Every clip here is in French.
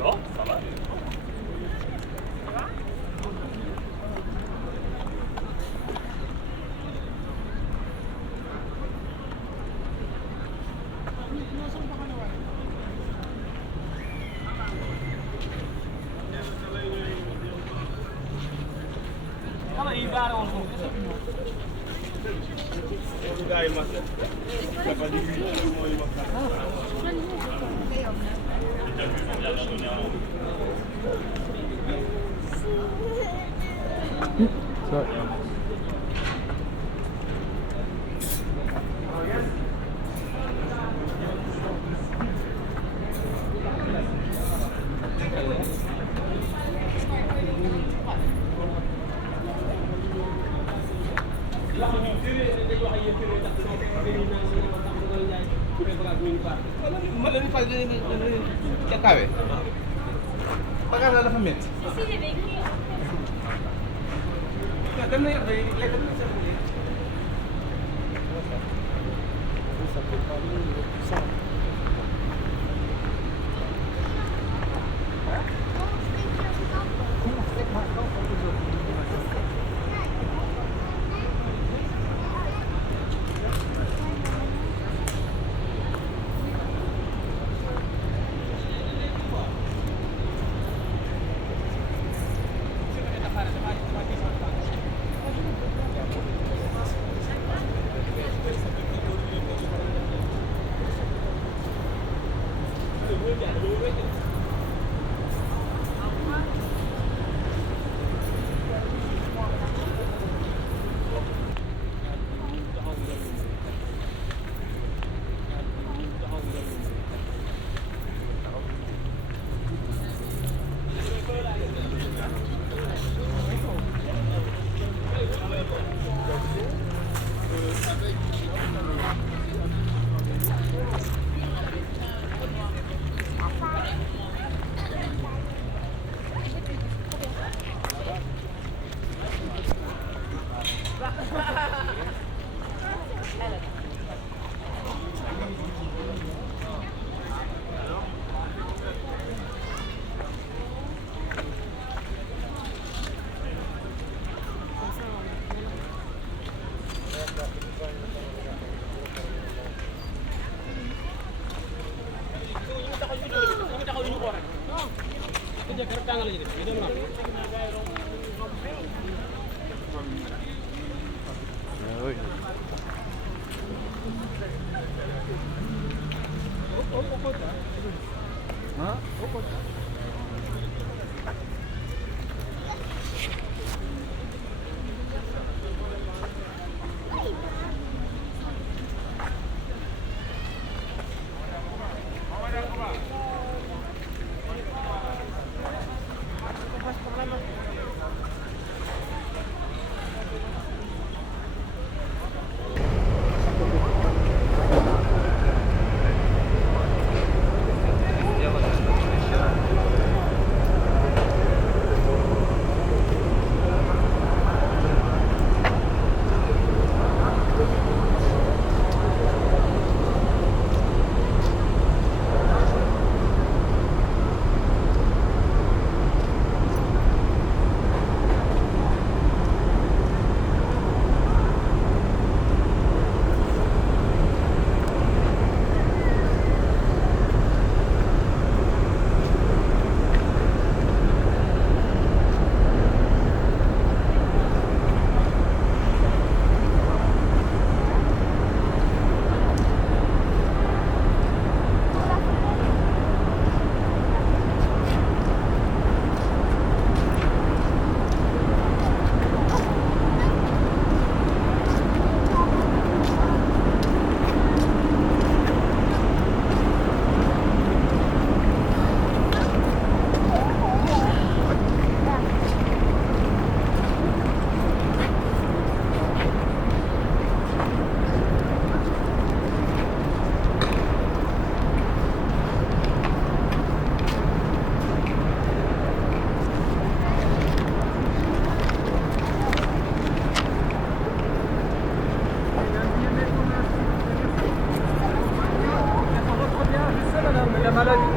Ja, ça va. Kan hier waren ons nog. Ga je maken. Ik heb die video mooi Sorry. Kawe. Pagkala la fa métti. Dem na yàlla lekk na sa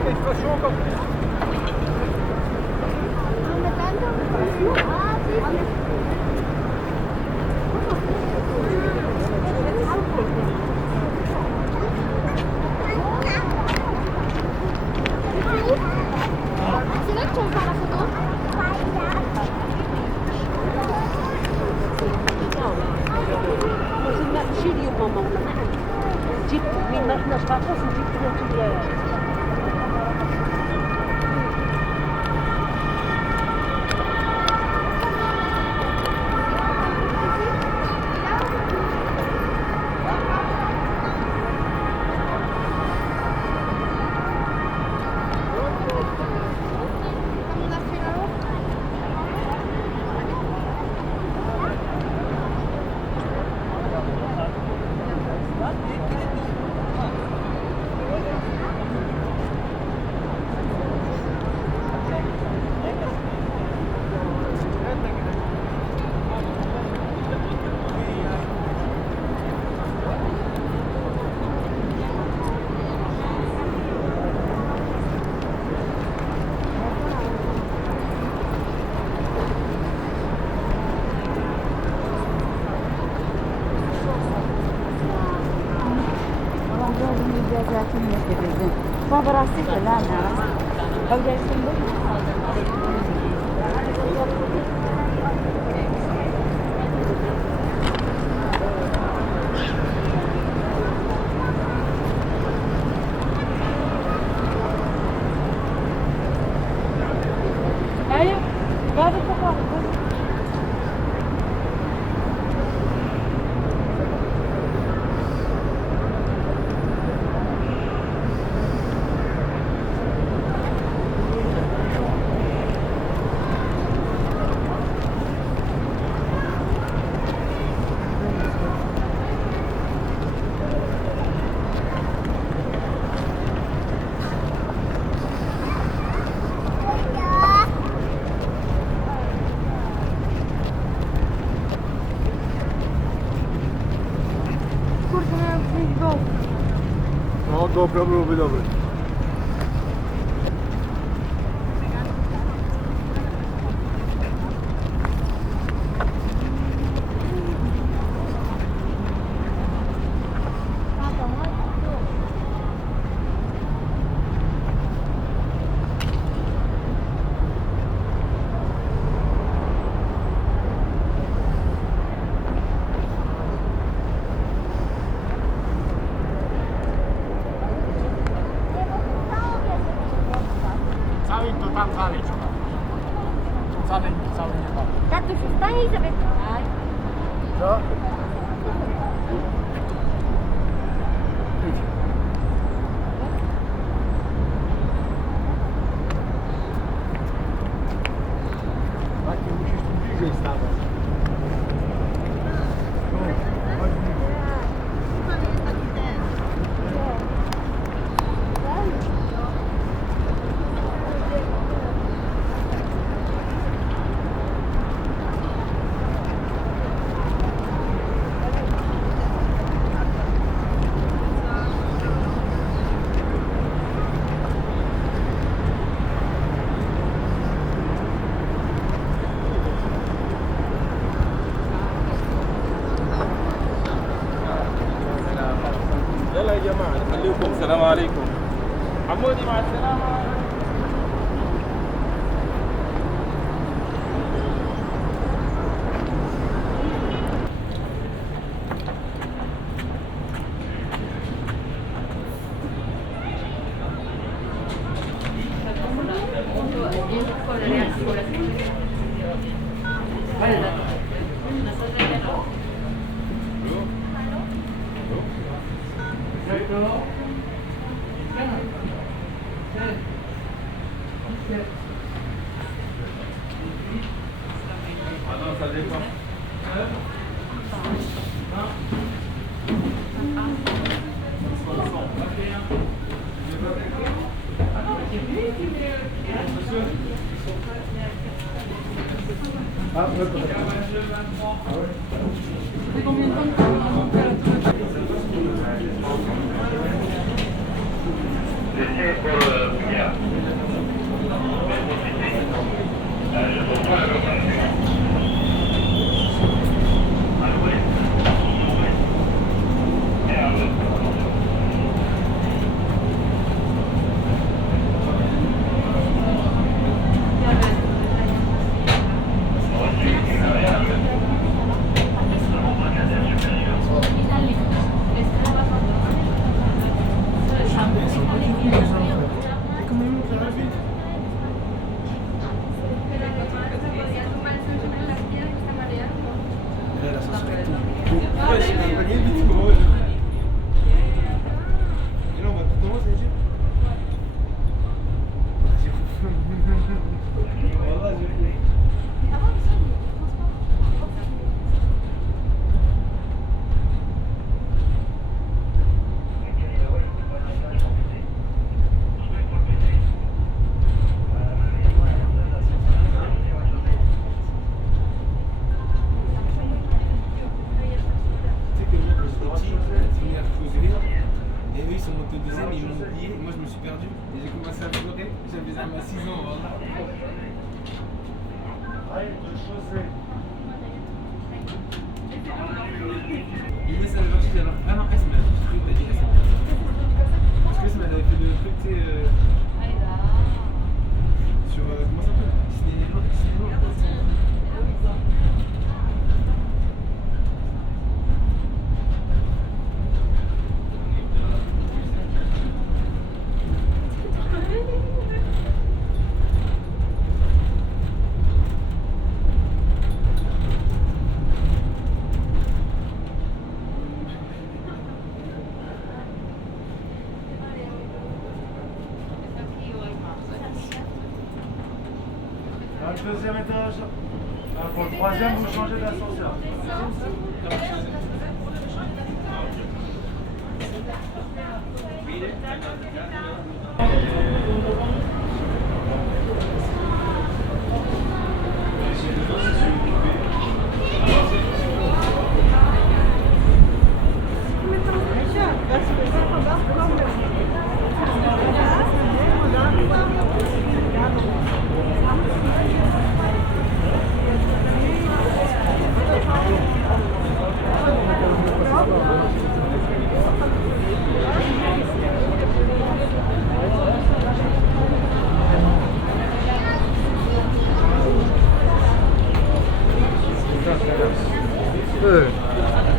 Synek, czy para foto? شيل يوم ماما جيب من احنا شخص وجيب ثلاثة ايوه بعد الفقرة Kurde, miałem przyjść go. No, GoPro byłoby dobre. Cały to tam zaleć. Cały nie ma. Tatuś, wstań i sobie... Aj. Co? Właśnie musisz tu bliżej stawać. Chodź bliżej. يلا يا جماعة نخليكم السلام عليكم. عمودي مع السلامة. Pour vu. La sauce fait tout. Ouais, je pas gagné vite. Et là, on va tout commencer, Gilles. Voilà, j'ai fait. Et eux ils sont montés au deuxième, ils m'ont oublié, moi je me suis perdu et j'ai commencé à pleurer, j'avais à 6 ans. Voilà. Il me savait marcher, alors ah non, Esma, je croyais que t'as dit Esma. Parce que Esma elle avait fait le truc, tu sais, sur, comment ça s'appelle Disney World. Dans le deuxième étage. Pour le troisième, vous changez d'ascenseur.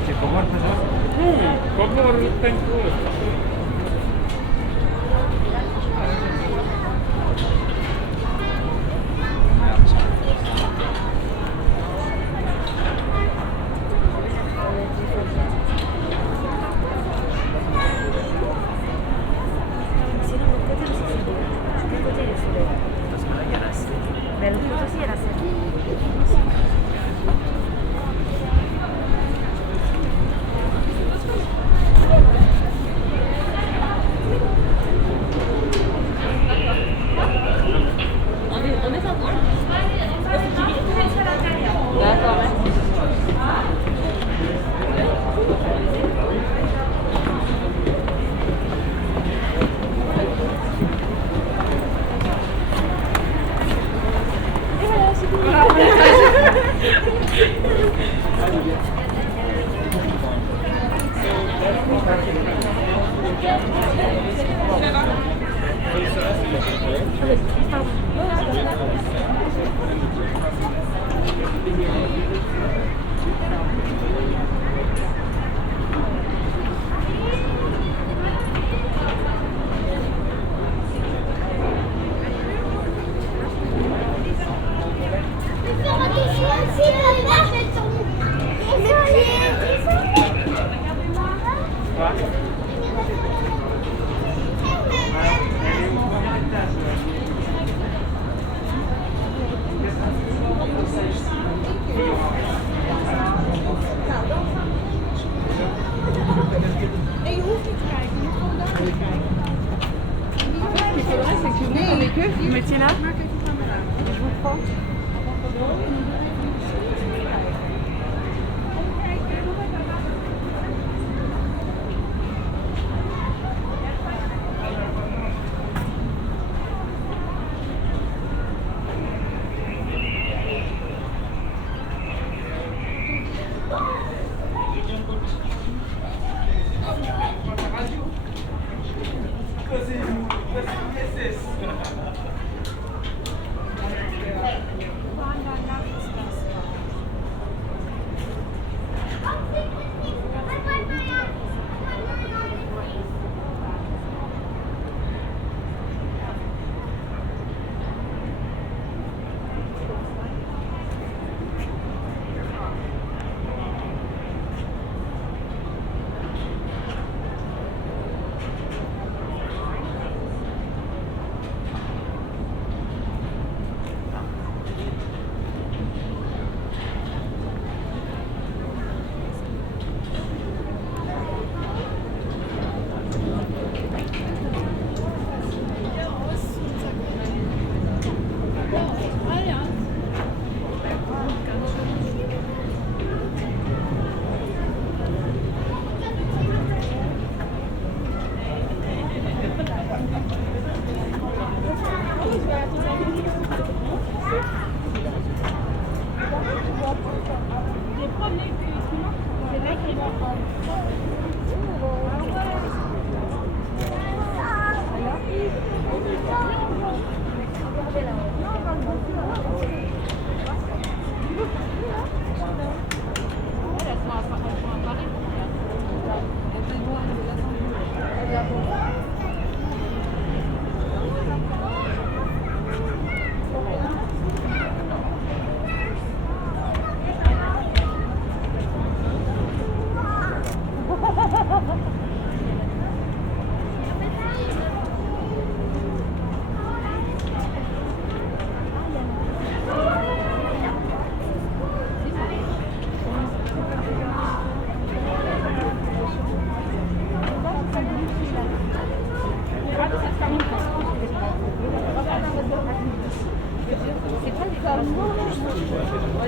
C'est pour moi le présent. Favor, tem coisa. Mais l'autre côté aussi, il y a la scène. Vous mettiez là? Je vous prends.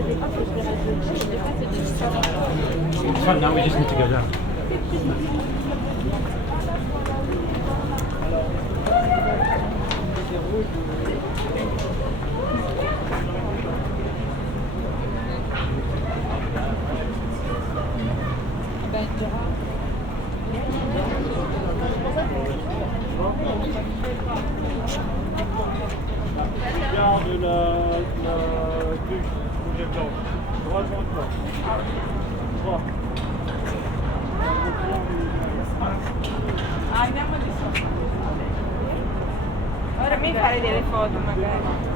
It's fun now, we just need to go down. Garde la gauche, projecteur. Droite, droite. 3. Andiamo di sopra. Ora mi fare delle foto magari.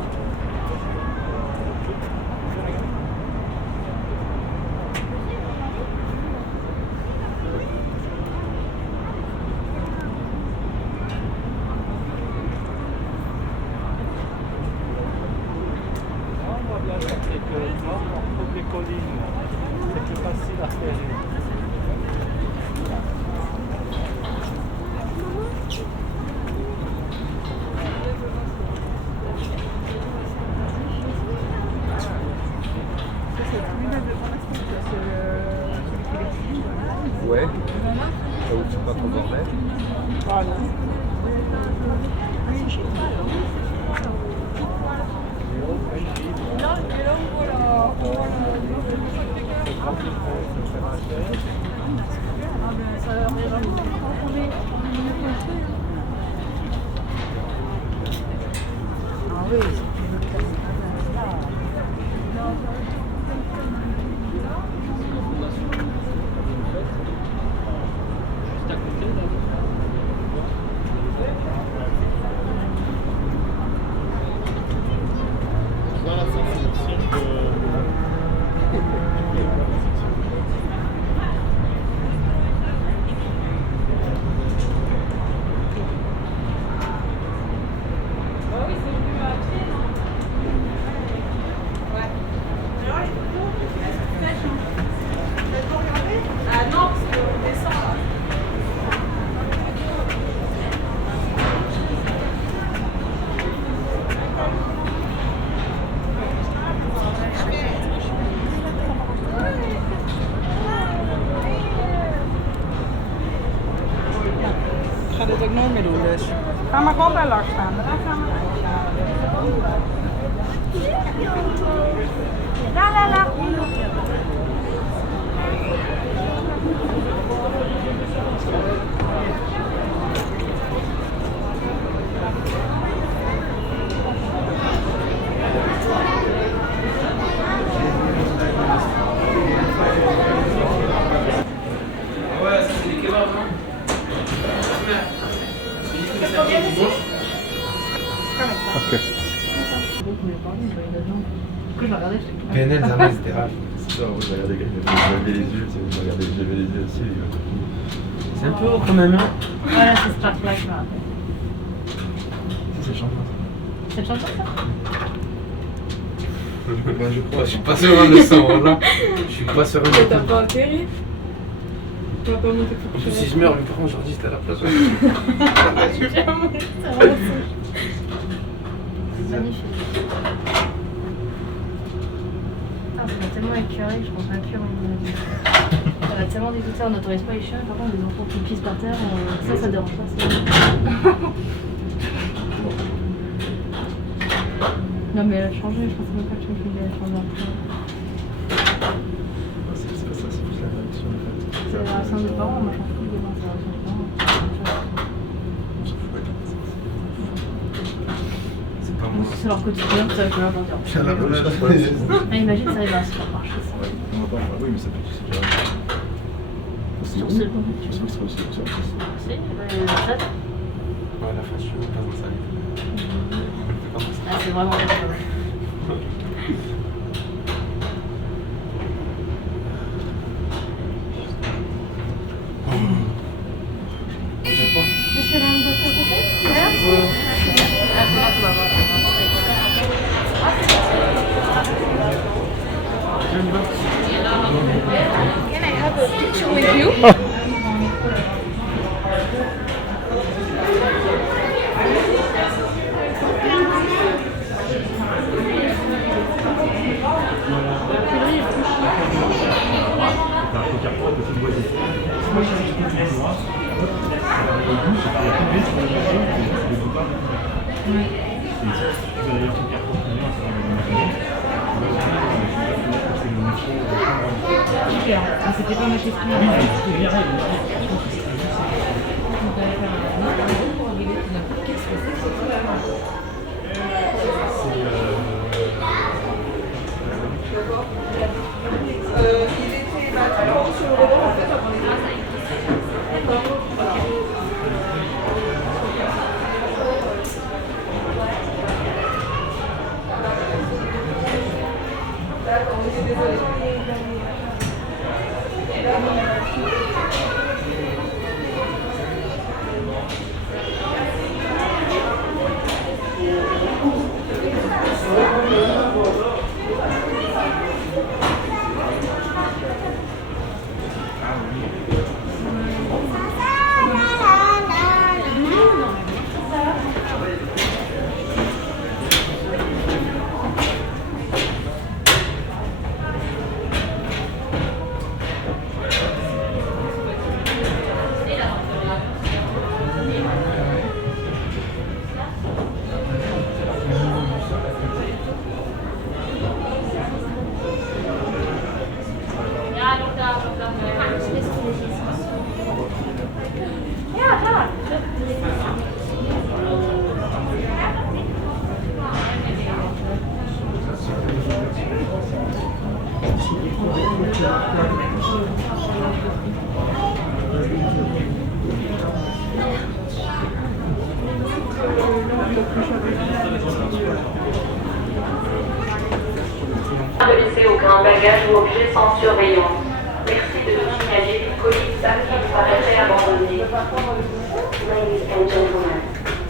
Les collines, c'est plus facile à faire. Ouais. Ça vous fait pas trop bordel. Olha. Ah oui, Voilà, ça c'est le signe de... Ah non, parce qu'on descend là. Ik ga dit ook nooit meer doen dus. Ga maar gewoon bij Lars staan. La la la. Ouais, ça c'est des kebabs, non? Ok. Que je regardais, j'étais PNL, Zama, c'était rare. C'est ça, vous regardez, j'avais les yeux, j'avais les yeux aussi. C'est un peu haut quand même, hein? Voilà, c'est Sparklight, je me rappelle. C'est chantant. C'est le chanson, ça? Moi je crois. Je suis pas serein de ça, voilà. Je suis pas serein de T'as ça. pas atterri? Tu vas pas monter En pour plus, si je meurs, mes parents aujourd'hui c'était à la place. C'est magnifique. Ah, ça m'a tellement écœuré, je pense même plus à mon avis. Ça m'a tellement dégoûté, on n'autorise pas les chiens, par contre les enfants qui pissent par terre, ça dérange pas. Non mais elle a changé, je pensais même pas que elle a changé après. C'est pas ça, c'est plus la réaction en fait. C'est la réaction des parents, moi je m'en fous des c'est la réaction des parents. On s'en fout, ouais. C'est pas moi. C'est leur quotidien, ça veut rien dire. C'est la même chose. Ah, imagine ça arrive à se faire marcher ça. Ouais, on va pas. Oui, mais ça peut être déjà. Sur ce point. Je pense que c'est aussi comme ça. Si, la chatte. Ouais, la fashion, pas dans ça. Ah, c'est vraiment bien. Can I have a picture with you? peux d'ailleurs te faire confusion à ce moment-là. Super, mais c'était pas ma question. Oui, mais tu verras, On va faire un autre pour régler tout d'un coup. Qu'est-ce que c'est que ce truc-là? Il était maintenant sur le rebord en fait avant les D'accord. D'accord, on est désolé. De laisser aucun bagage ou objet sans surveillance. Merci de nous signaler tout colis ou sac qui vous paraîtrait abandonné. Ladies and gentlemen,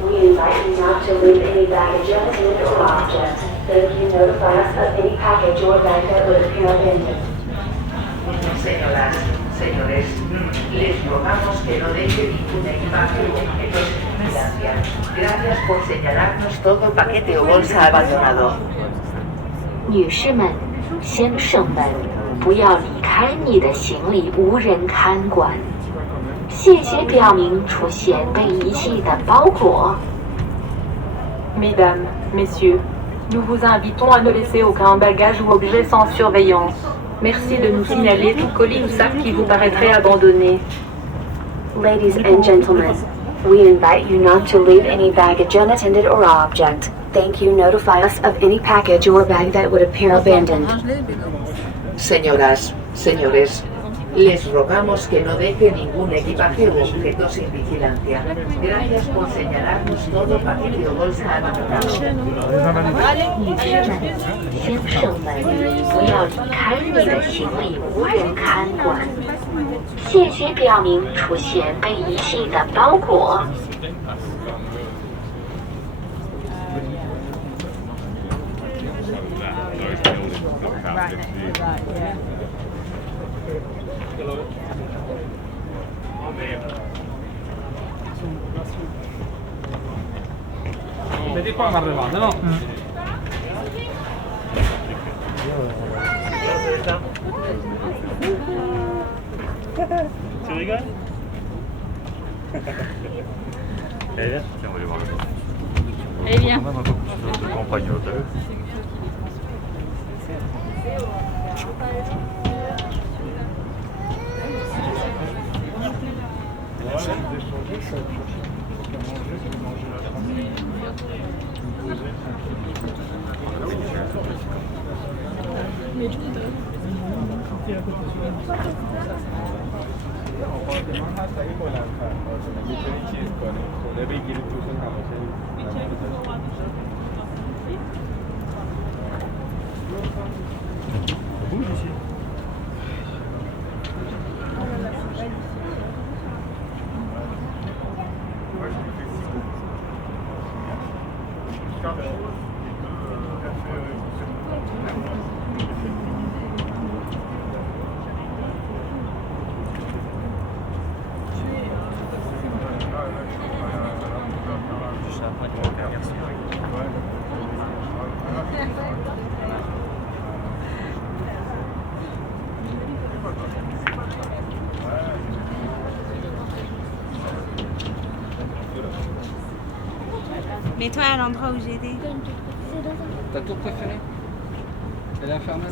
we invite you not to leave any baggage unattended or objects. Thank you notify us of any package or bag that would appear abandoned. Señoras, señores, les rogamos que no dejen ningún equipaje o objeto sin vigilancia. Gracias por señalarnos todo paquete o bolsa abandonado. 女士们、先生们，不要离开你的行李无人看管。谢谢表明出现被遗弃的包裹。 Mesdames, Messieurs, nous vous invitons à ne laisser aucun bagage ou objet sans surveillance. Merci de nous signaler tout colis ou sac qui vous paraîtrait abandonné. Ladies and gentlemen, we invite you not to leave any baggage unattended or object. Thank you notify us of any package or bag that would appear abandoned. Señoras, señores, les rogamos que no dejen ningún equipaje u objeto sin vigilancia. Gracias por señalarnos todo paquete o bolsa abandonado. 女士们、先生们，不要离开你的行李无人看管。谢谢表明出现被遗弃的包裹。 Vedi qua mi arrivate, no? Tu rigoles? Elle est bien? Tiens, on va aller voir le Allez, viens. On a un peu plus de campagne, t'as vu? Bouge ici. Mets-toi à l'endroit où j'ai été. Ta tour préférée? Elle est infernale.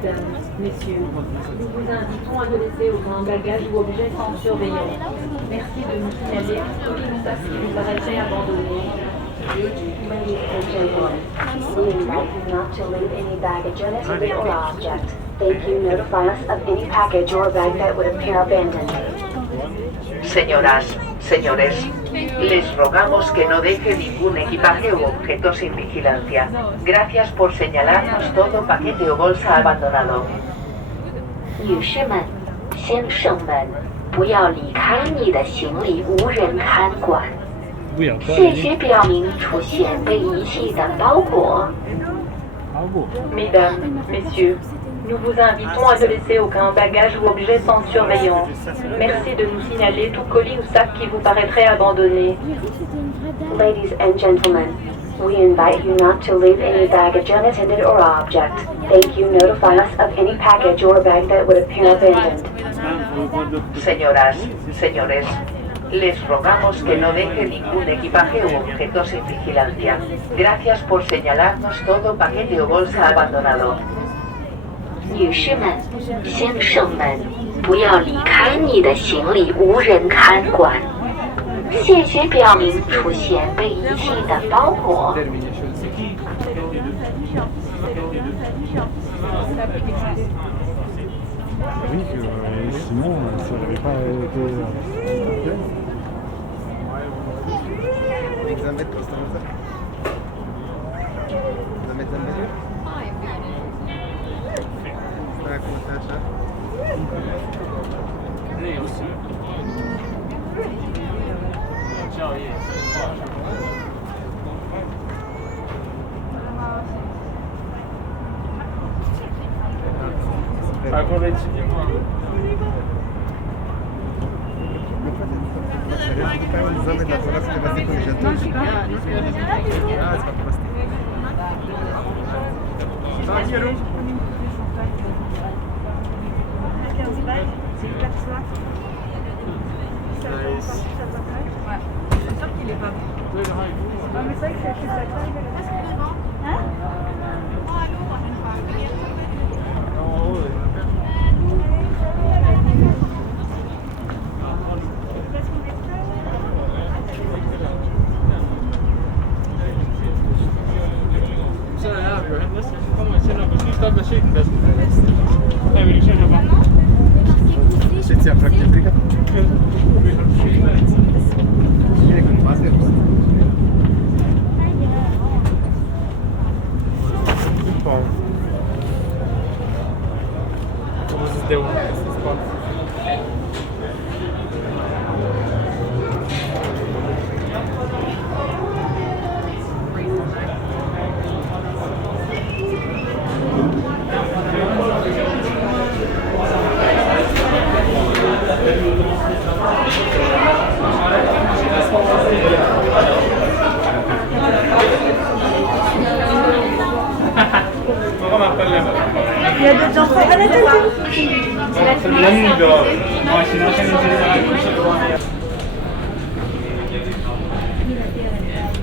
Mesdames, Messieurs, nous vous invitons à ne laisser aucun bagage ou objet sans surveillance. Merci de nous signaler colis ou sacs qui vous paraîtraient abandonnés. Ladies and gentlemen, we invite you not to leave any baggage unattended or object. Thank you. Notify us of any package or bag that would appear abandoned. Señoras, señores, les rogamos que no deje ningún equipaje u objeto sin vigilancia. Gracias por señalarnos todo paquete o bolsa abandonado. 女士们、先生们，不要离开你的行李，无人看管。谢谢表明出现被遗弃的包裹。 Mesdames, Messieurs, nous vous invitons à ne laisser aucun bagage ou objet sans surveillance. Merci de nous signaler tout colis ou sac qui vous paraîtrait abandonné. Ladies and gentlemen, we invite you not to leave any baggage unattended or object. Thank you. Notify us of any package or bag that would appear abandoned. Señoras, señores, les rogamos que no deje ningún equipaje u objeto sin vigilancia. Gracias por señalarnos todo paquete o bolsa abandonado. 女士们、先生们，不要离开你的行李，无人看管。谢谢表明出现被遗弃的包裹。 Oui, que sinon, ça n'avait pas été. Examen constanța. Zamykam menu. Tak, Natasza. Nie, aussi. Ciao, Zamykam na coraz chyba tylko Szybciej praktyka. Como se deu esses pontos? Il y a d'autres enfants à la tête.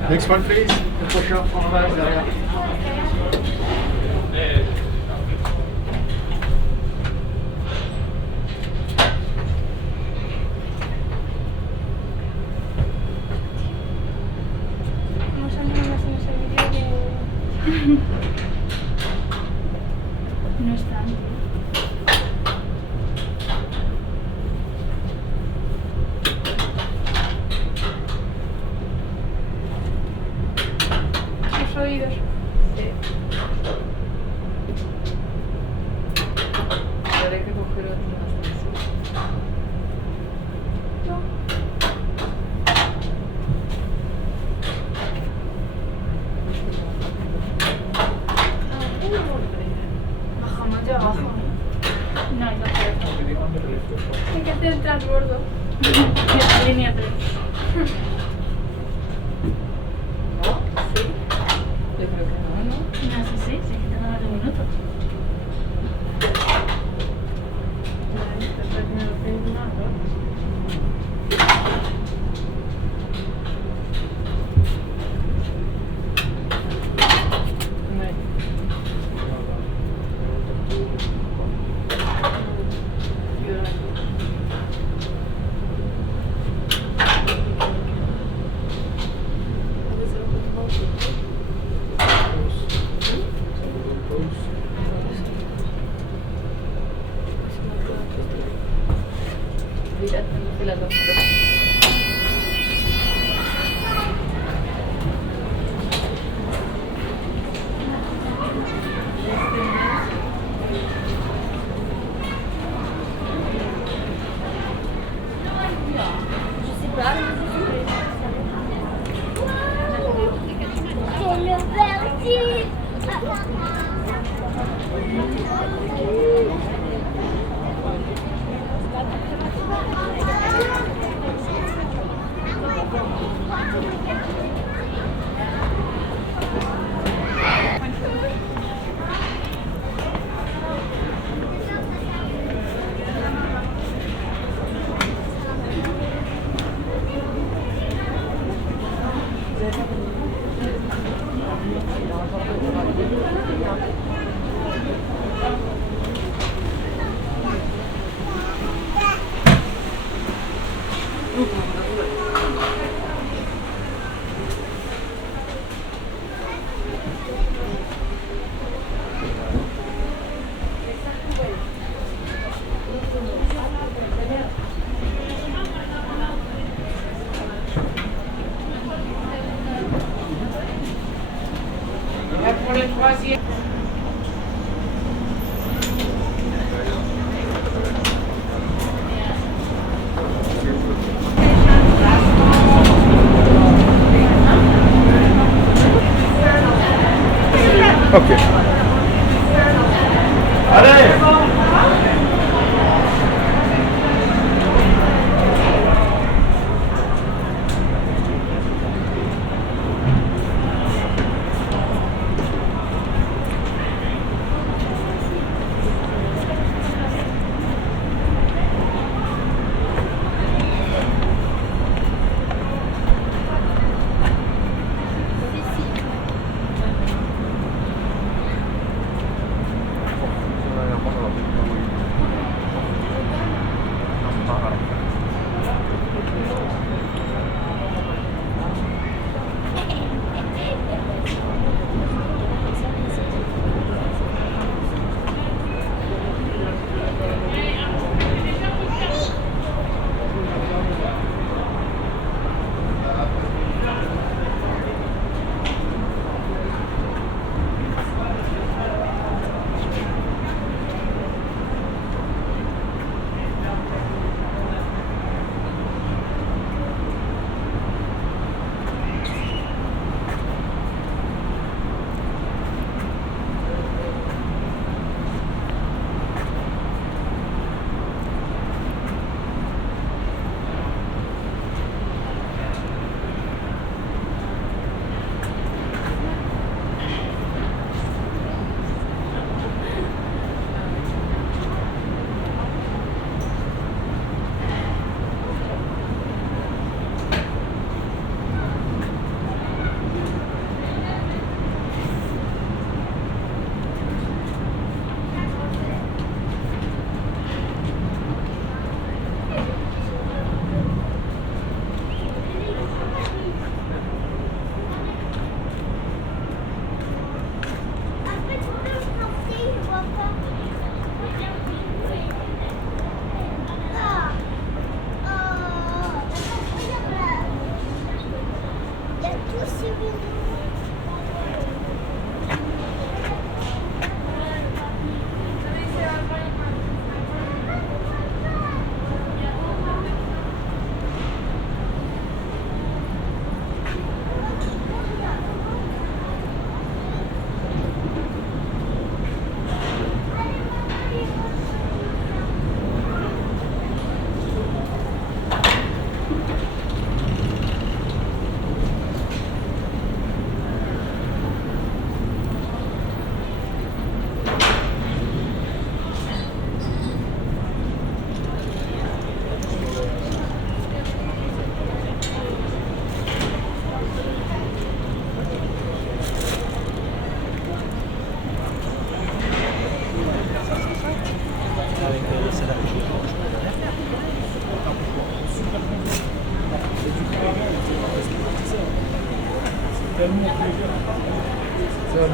Next one, please. Le prochain en bas, derrière. No están. Vedere che con quello di No, hay que hacer esto. Hay que hacer el transbordo. Línea 3. No, sí. Yo creo que no, ¿no? No, sí, sí, sí, que te da 2 minutos. Ok. Allez!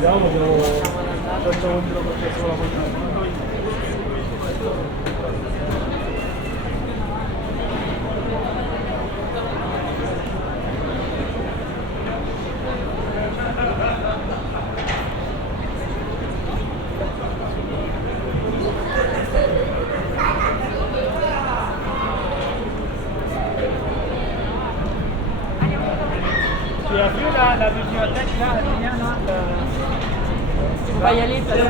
Vediamo, facciamo un giro perché solo la volta. Tu as vu la bibliothèque là, Adrien, là On va y aller parce que.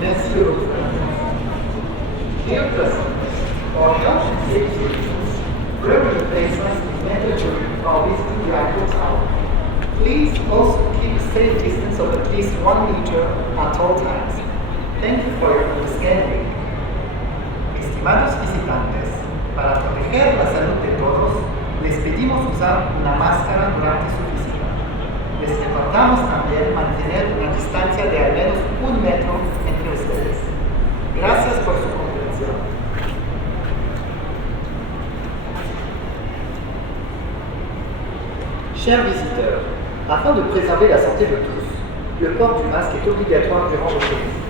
Merci de votre Dear customers, for health and safety reasons, wearing face mask is mandatory while visiting the Eiffel Tower. Please also keep a safe distance of at least 1 meter at all times. Thank you for your understanding. Estimados visitantes, para proteger la salud de todos, les pedimos usar una máscara durante su visita. Les recordamos también mantener una distancia de al menos 1 metro entre ustedes. Gracias por su comprensión. Chers visiteurs, afin de préserver la santé de tous, le port du masque est obligatoire durant votre visite.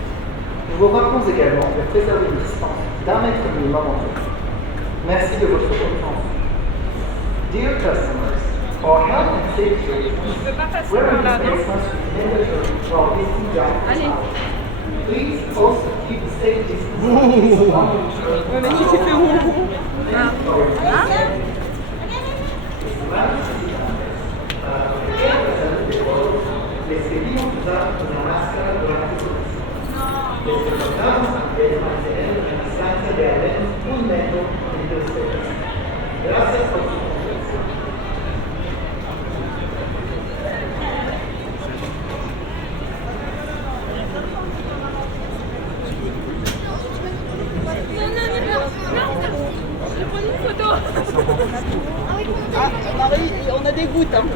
Nous vous rappelons également de préserver une distance d'1 mètre minimum entre vous. Merci de votre confiance. Dear customers, for health and safety reasons, wearing a face mask is mandatory while visiting the Eiffel Tower. Please also keep a safe distance of at least 1 meter. Mais qui s'est fait où? Les pedimos usar una máscara durante su visita. Les recordamos también mantener una distancia de al menos 1 metro entre ustedes. Gracias por su comprensión. Ah, Marie, on a des gouttes, hein.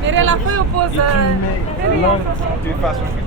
Mere la fai o poză? Tu faci un pic.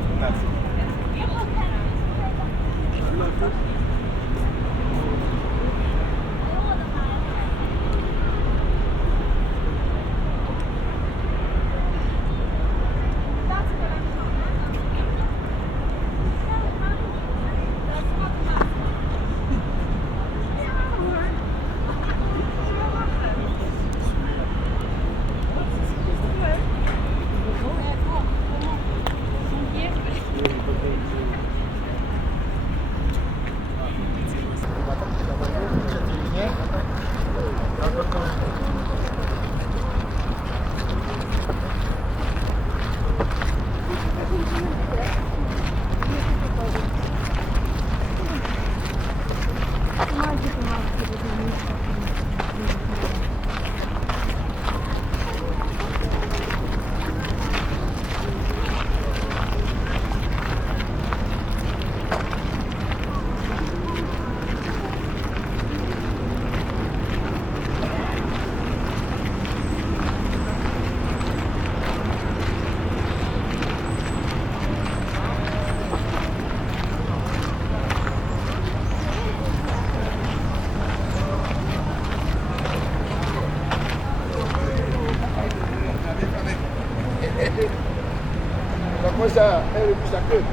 Moi, ça, elle, ça queue.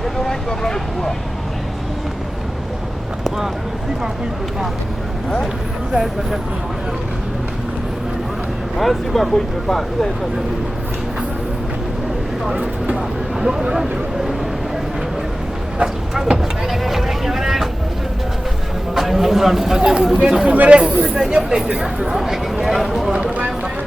C'est Laurent qui va prendre le pouvoir. Voilà. Si Marco, il ne peut pas. Hein? Vous allez se faire hein? Si Marco, il ne peut pas. Vous allez se faire. Vous allez se faire.